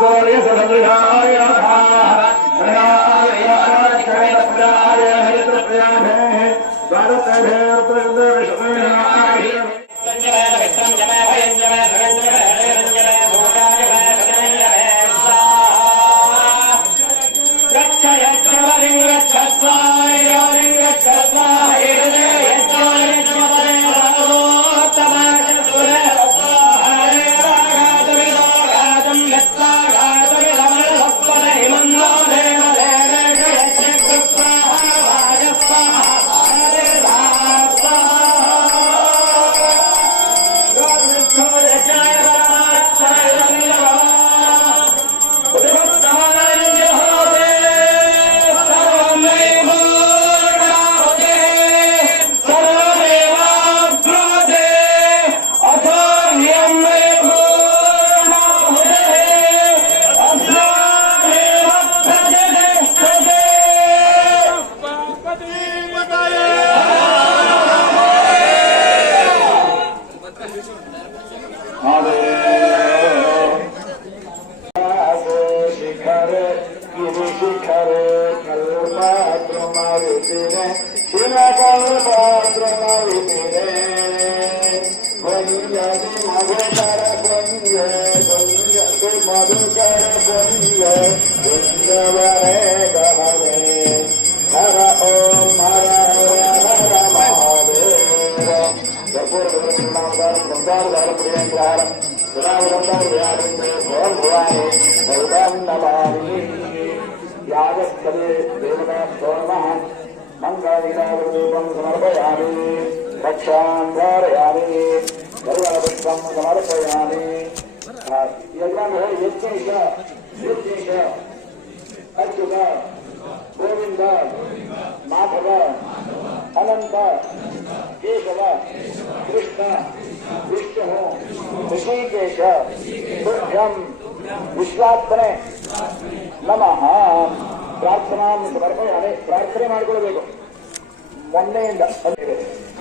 சோழே சுடந்திராய ശിഖര ഗിരിശിഖര കൽപാത്രമവിതിരെ ശിവ കൽപാത്രമവിതിരെ ഗംഗതി മധുകര ഗംഗ ഗംഗതി മധുകര ഗംഗ ഗംഗവരേ ഗവരേ ഹര ഓം ഹര ഹര ഹര മഹാദേവ കപൂർ ഗംഗാധാരം ഗംഗാധാരപ്രിയ ഗ്രഹാരം யாகத்தலே தேவதா சோம மங்காதிகாரூபம் சமர்ப்பயாமி பக்ஷாங்காரயாமி கருவரபுத்தம் சமர்ப்பயாமி எல்லாம் எச்சரிக்க எச்சரிக்க அச்சுதா கோவிந்தா ಅನಂತ ಕೇಶವ ಕೃಷ್ಣ, ವಿಷ್ಣು ಋಷಿಕೇಶ ತುಭ್ಯಂ ವಿಶ್ವಾತ್ಮನೆ. ನಮಃ. ಪ್ರಾರ್ಥನಾ ಸಮರ್ಪಣೆ ಪ್ರಾರ್ಥನೆ ಮಾಡಿಕೊಳ್ಬೇಕು ಮೊನ್ನೆಯಿಂದ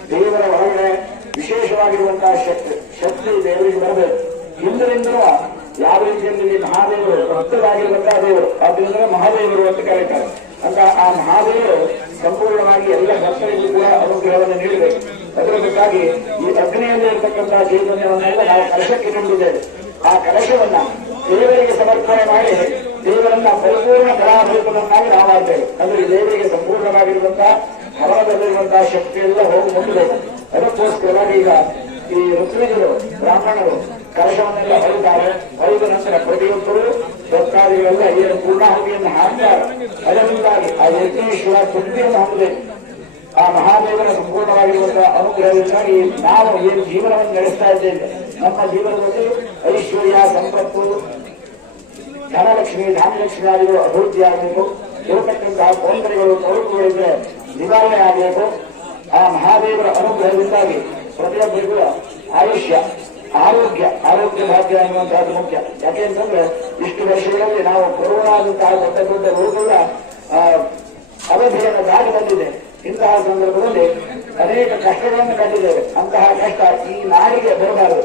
ದೇವರ ಒಳಗಡೆ ವಿಶೇಷವಾಗಿರುವಂತಹ ಶಕ್ತಿ ಶಕ್ತಿ ದೇವರಿಗೆ ಬರಬೇಕು. ಹಿಂದಿನಿಂದಲೂ ಯಾವ ರೀತಿಯಲ್ಲಿ ಮಹಾದೇವರು ಭಕ್ತರಾಗಿರುವಂತಹ ದೇವರು ಆದ್ದರಿಂದ ಮಹಾದೇವರು ಅಂತ ಕರೀತಾರೆ. ಅಂತ ಆ ಮಹಾದೇವರು ಸಂಪೂರ್ಣವಾಗಿ ಎಲ್ಲ ಭಕ್ತರಿಗೂ ಕೂಡ ಅನುಗ್ರಹವನ್ನು ನೀಡಬೇಕು ಅದಕ್ಕಾಗಿ ಈ ಅಗ್ನಿಯಲ್ಲಿ ಇರತಕ್ಕಂತಹ ಜೀವನವನ್ನೆಲ್ಲ ನಾವು ಕಲಶಕ್ಕೆ ನೀಡಿದ್ದೇವೆ ಆ ಕಲಶವನ್ನ ದೇವರಿಗೆ ಸಮರ್ಪಣೆ ಮಾಡಿ ದೇವರನ್ನ ಪರಿಪೂರ್ಣ ಫಲಾಭೂತವನ್ನಾಗಿ ನಾವು ಮಾಡ್ತೇವೆ. ಅಂದ್ರೆ ದೇವರಿಗೆ ಸಂಪೂರ್ಣವಾಗಿರುವಂತಹ ಹವನದಲ್ಲಿರುವಂತಹ ಶಕ್ತಿ ಎಲ್ಲ ಹೋಗಿ ಮುಟ್ಟಬೇಕು ಅದಕ್ಕೋಸ್ಕರವಾಗಿ ಈಗ ಈ ಋತ್ವಿಜರು, ಬ್ರಾಹ್ಮಣರು ಕಲಶವನ್ನೆಲ್ಲ ಹೊಲಿತಾರೆ ಹೊಲಿದ ನಂತರ ಪ್ರತಿಯೊಬ್ಬರು ಭಕ್ತಾದಿಗಳೆಲ್ಲ ಏನು ಪೂರ್ಣಾಹುತಿಯನ್ನು ಹಾಕ್ತಾರೆ. ಅದರಿಂದಾಗಿ ಆ ಯಜ್ಞೇಶ್ವರ ತೃಪ್ತಿಯನ್ನು ಹೊಂದಿದೆ ಆ ಮಹಾದೇವರ ಸಂಪೂರ್ಣವಾಗಿರುವಂತಹ ಅನುಗ್ರಹದಿಂದಾಗಿ ನಾವು ಏನು ಜೀವನವನ್ನು ನಡೆಸ್ತಾ ಇದ್ದೇವೆ. ನಮ್ಮ ಜೀವನದಲ್ಲಿ ಐಶ್ವರ್ಯ, ಸಂಪತ್ತು, ಧನಲಕ್ಷ್ಮಿ, ಧಾನ್ಯಲಕ್ಷ್ಮಿ ಆದಿಗಳು ಅಭಿವೃದ್ಧಿ ಆಗಬೇಕು. ಇರತಕ್ಕಂತಹ ತೊಂದರೆಗಳು ತೊಡಕುಗಳಿದ್ರೆ ನಿವಾರಣೆ ಆಗಬೇಕು. ಆ ಮಹಾದೇವರ ಅನುಗ್ರಹದಿಂದಾಗಿ ಪ್ರತಿಯೊಬ್ಬರಿಗೂ ಆಯುಷ್ಯ, ಆರೋಗ್ಯ ಆರೋಗ್ಯ ಭಾಗ್ಯ ಅನ್ನುವಂತಹದ್ದು ಮುಖ್ಯ. ಯಾಕೆಂತಂದ್ರೆ ಇಷ್ಟು ವರ್ಷಗಳಲ್ಲಿ ನಾವು ಕೊರೋನಾ ಅಂತ ದೊಡ್ಡ ರೋಗಗಳ ಅವಧಿಯನ್ನು ದಾಟಿ ಬಂದಿದೆ. ಇಂತಹ ಸಂದರ್ಭದಲ್ಲಿ ಅನೇಕ ಕಷ್ಟಗಳನ್ನು ಕಂಡಿದ್ದೇವೆ. ಅಂತಹ ಕಷ್ಟ ಈ ನಾಡಿಗೆ ಬರಬಾರದು.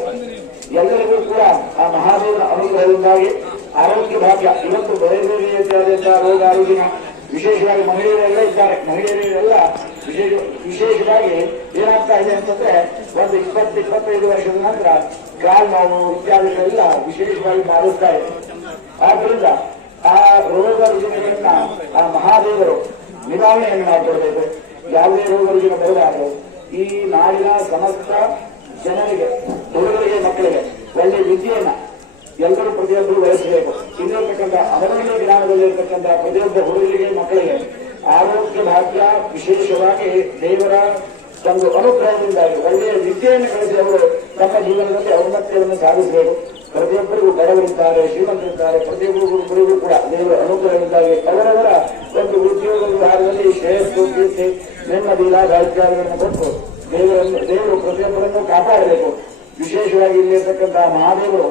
ಎಲ್ಲರಿಗೂ ಕೂಡ ಆ ಮಹಾದೇವನ ಅನುಗ್ರಹದಿಂದಾಗಿ ಆರೋಗ್ಯ ಭಾಗ್ಯ ಇವತ್ತು ಬೇರೆ ರೋಗ ಆರೋಗ್ಯ ವಿಶೇಷವಾಗಿ ಮಹಿಳೆಯರೆಲ್ಲ ಇದ್ದಾರೆ. ಮಹಿಳೆಯರೆಲ್ಲ ವಿಶೇಷ, ವಿಶೇಷವಾಗಿ ಏನಾಗ್ತಾ ಇದೆ ಅಂತಂದ್ರೆ ಒಂದು ಇಪ್ಪತ್ತು, ಇಪ್ಪತ್ತೈದು ವರ್ಷದ ನಂತರ ಕಾಲ್ ನೋವು ಇತ್ಯಾದಿಗಳೆಲ್ಲ ವಿಶೇಷವಾಗಿ ಬಾಧಿಸ್ತಾ ಇದೆ. ಆದ್ರಿಂದ ಆ ರೋಗ ರುಜಿನಗಳನ್ನ ಆ ಮಹಾದೇವರು ನಿವಾರಣೆಯನ್ನು ಮಾಡಿಕೊಡ್ಬೇಕು. ಯಾವುದೇ ರೋಗ ರುಜಿನ ಬರಬಾರದು. ಈ ನಾಡಿನ ಸಮಸ್ತ ಜನರಿಗೆ ಹುಡುಗರಿಗೆ ಮಕ್ಕಳಿಗೆ ಒಳ್ಳೆ ವಿದ್ಯೆಯನ್ನ ಎಲ್ಲರೂ ಪ್ರತಿಯೊಬ್ಬರು ಬಯಸಬೇಕು ಇಲ್ಲಿರ್ತಕ್ಕಂಥ ಅವರೊಂದು ವಿಧಾನದಲ್ಲಿ ಇರತಕ್ಕಂಥ ಪ್ರತಿಯೊಬ್ಬ ಹುಡುಗರಿಗೆ, ಮಕ್ಕಳಿಗೆ ಆರೋಗ್ಯ ಭಾಗ್ಯ ವಿಶೇಷವಾಗಿ ದೇವರ ಒಂದು ಅನುಗ್ರಹದಿಂದಾಗಿ ಒಳ್ಳೆಯ ವಿದ್ಯೆಯನ್ನು ಕಳಿಸಿ ಅವರು ತಮ್ಮ ಜೀವನದಲ್ಲಿ ಔನ್ನತ್ಯವನ್ನು ಸಾಧಿಸಬೇಕು. ಪ್ರತಿಯೊಬ್ಬರಿಗೂ ಬಡವರಿದ್ದಾರೆ ಶ್ರೀಮಂತರಿದ್ದಾರೆ, ಪ್ರತಿಯೊಬ್ಬರಿಗೂ ಕೂಡ. ದೇವರು ಅನುಗ್ರಹದಿಂದಾಗಿ ಅವರವರ ಒಂದು ಉದ್ಯೋಗ ವಿಭಾಗದಲ್ಲಿ ಶ್ರೇಯಸ್ಸು ಕೀರ್ತಿ ನೆಮ್ಮದಿ ಲಾಭ ಇತ್ಯಾದಿಗಳನ್ನು ಕೊಟ್ಟು ದೇವರನ್ನು, ದೇವರು ಪ್ರತಿಯೊಬ್ಬರನ್ನು ಕಾಪಾಡಬೇಕು. ವಿಶೇಷವಾಗಿ ಇಲ್ಲಿರ್ತಕ್ಕಂತಹ ಮಹಾದೇವರು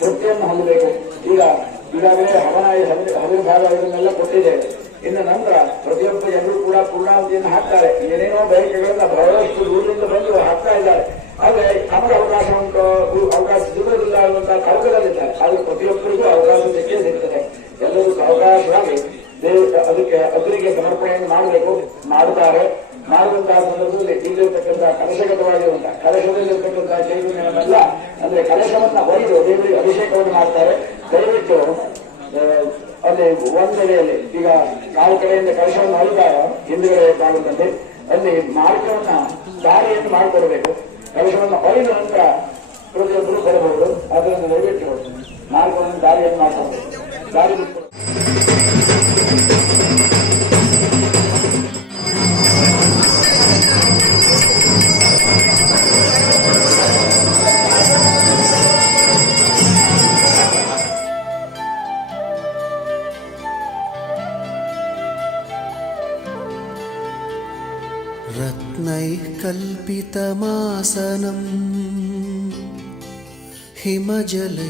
ತೃಪ್ತಿಯನ್ನು ಹೊಂದಬೇಕು. ಈಗ ಈಗಾಗಲೇ ಹವನ ಹವಿರ್ಭಾಗ ಭಾಗ ಇದನ್ನೆಲ್ಲ ಕೊಟ್ಟಿದ್ದೇವೆ ಇನ್ನು ನಂತರ ಪ್ರತಿಯೊಬ್ಬ ಜನರು ಕೂಡ ಪೂರ್ಣಾವಧಿಯನ್ನು ಹಾಕ್ತಾರೆ. ಏನೇನೋ ಬಯಕೆಗಳನ್ನು ಬಹಳಷ್ಟು ದೂರದಿಂದ ಬಂದು ಹಾಕ್ತಾ ಇದ್ದಾರೆ. ಆದ್ರೆ ನಮಗೆ ಅವಕಾಶ ಉಂಟು ಅವಕಾಶ ಸಿಗುವುದಿಲ್ಲ ಅನ್ನುವಂತಹ ಕಳಕದಲ್ಲಿದ್ದಾರೆ ಆದ್ರೆ ಪ್ರತಿಯೊಬ್ಬರಿಗೂ ಅವಕಾಶ ಸಿಕ್ಕೇ ಸಿಗ್ತದೆ. ಎಲ್ಲರೂ ಸಾವಕಾಶವಾಗಿ ಅದಕ್ಕೆ ಅಗ್ರಿಗೆ ಸಮರ್ಪಣೆಯನ್ನು ಮಾಡಬೇಕು, ಮಾಡುತ್ತಾರೆ. ಮಾಡುವಂತಹ ಸಂದರ್ಭದಲ್ಲಿ ಇಲ್ಲಿರ್ತಕ್ಕಂತಹ ಕಲಶಗತವಾಗಿರುವಂತಹ ಕಲಶದಲ್ಲಿರ್ತಕ್ಕಂತಹ ಚೈತನ್ಯವನ್ನೆಲ್ಲ ಅಂದ್ರೆ ಕಲಶವನ್ನ ಒಯ್ದು ದೇವರಿಗೆ ಅಭಿಷೇಕವನ್ನು ಮಾಡ್ತಾರೆ. ದಯವಿಟ್ಟು ಅಲ್ಲಿ ಒಂದೆಡೆಯಲ್ಲಿ ಈಗ ನಾಲ್ಕು ಕಡೆಯಿಂದ ಕಲಶವನ್ನು ಅಳಿದಾಗ ಹಿಂದುಗಡೆ ಭಾಗದಲ್ಲಿ ಅಲ್ಲಿ ಮಾರ್ಗವನ್ನ ದಾರಿಯನ್ನು ಮಾಡಿಕೊಡಬೇಕು. ಕಲಶವನ್ನು ಒಯ್ದ ನಂತರ ಪ್ರತಿಯೊಬ್ಬರು ಬರಬಹುದು. ಅದರಿಂದ ದಯವಿಟ್ಟು ಮಾರ್ಗವನ್ನು ದಾರಿಯನ್ನು ಮಾಡಬಹುದು ದಾರಿ ಬಿಟ್ಟು रत्नैः कल्पितमासनम् हिमजलैः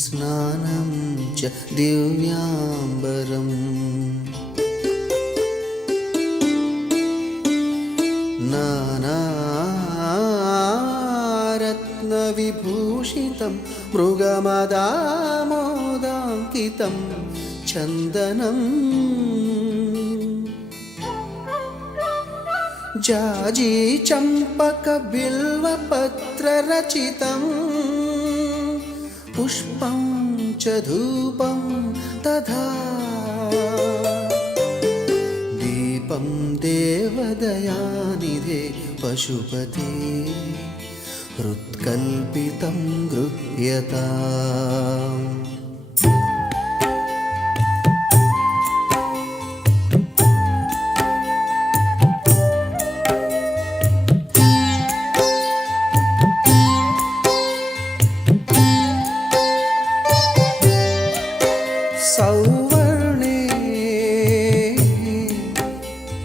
स्नानं च दिव्याम्बरम् नानारत्नविभूषितं मृगमदामोदाङ्कितं चन्दनम् जाजी चम्पकबिल्वपत्ररचितम् पुष्पं च धूपं तथा दीपं देवदयानिधे पशुपते हृत्कल्पितं गृह्यताम्।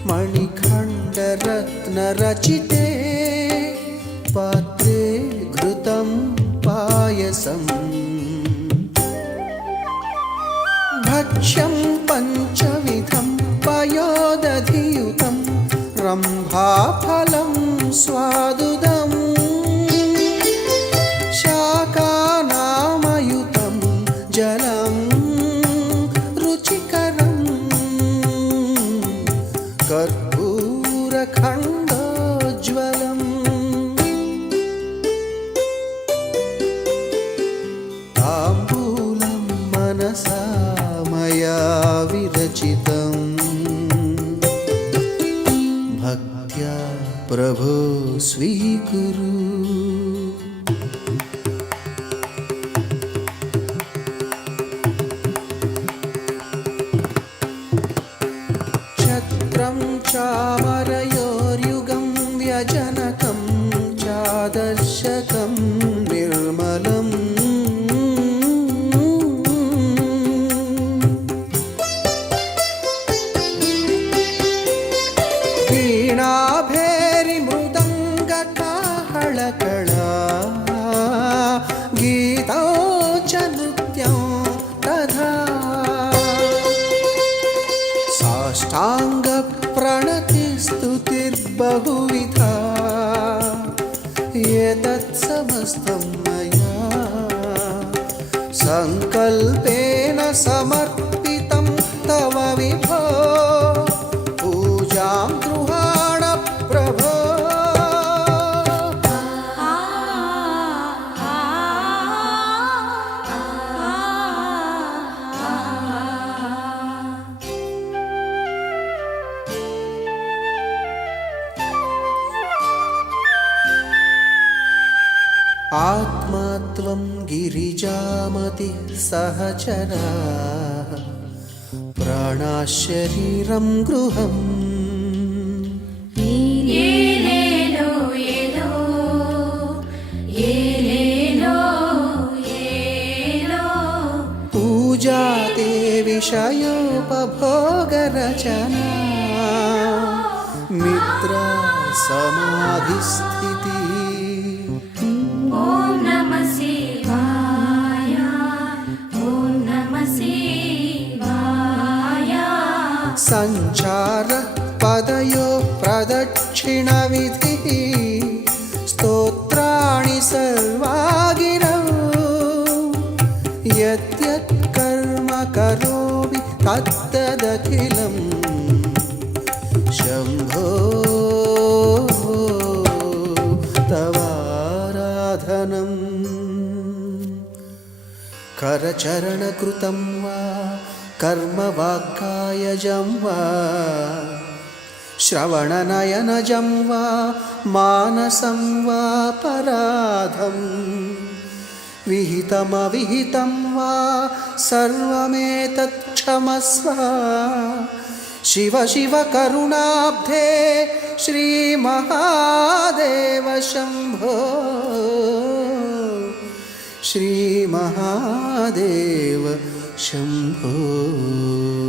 मणिखण्डरत्नरचिते पात्रे घृतं पायसम् भक्ष्यं पञ्चविधं पयोदधियुतं रम्भाफलं स्वादुदम् ವೀಣಾಭೇರಿ ಮೃದಂಗ ಕಾಹಳಕಳ ಗೀತೌ ಚ ನೃತ್ಯಂ ತಥಾ ಸಾಷ್ಟಾಂಗ ಪ್ರಣತಿ ಸ್ತುತಿರ್ಬಹುವಿಧ ಏತತ್ ಸಮಸ್తం ಮಯಾ ಸಂಕಲ್ಪೇನ ಸಮರ್ಥ आत्मात्वं गिरिजामति सहचरा प्राणाशरीरं गृहम् पूजाते विषयोपभोगरचना मित्रा समाधिस्थिति सञ्चार पदयो प्रदक्षिणविधिः स्तोत्राणि सर्वागिरौ यद्यत् कर्म करोमि तत्तदखिलं शम्भो तवाराधनम् करचरणकृतं वा कर्मवाक्कायजं वा, श्रवणनयनजं वा, मानसं वा, पराधं, विहितमविहितं वा, सर्वमेतत् क्षमस्व। शिव शिव करुणाब्धे श्रीमहादेव शम्भो। श्रीमहादेव शम्भो